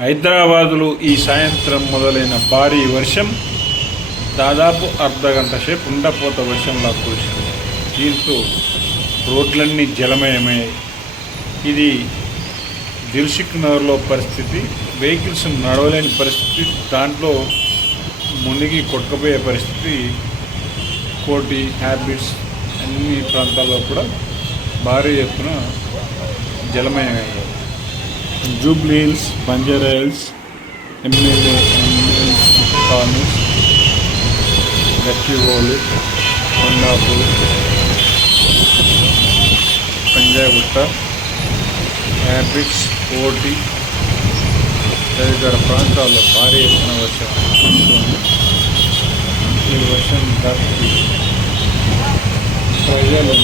హైదరాబాదులో ఈ సాయంత్రం మొదలైన భారీ వర్షం దాదాపు అర్ధ గంట సేపు ఉండపోత వర్షంలా కురిసింది. దీంతో రోడ్లన్నీ జలమయమయ్యాయి ఇది దిల్సుఖ్ నగర్లో పరిస్థితి వెహికల్స్ నడవలేని పరిస్థితి దాంట్లో మునిగి కొట్టుకుపోయే పరిస్థితి కోటి హ్యాబిట్స్ అన్ని ప్రాంతాల్లో కూడా భారీ ఎత్తున జలమయమయ్యాయి. Jubilee Hills Banjara Hills MLA colonies Gachibowli Kondapur Panjagutta habits కోటి తదితర ప్రాంతాల్లో భారీ ఎత్తున వర్షం కురుస్తోంది. ఈ వర్షం దాటి ప్రజలు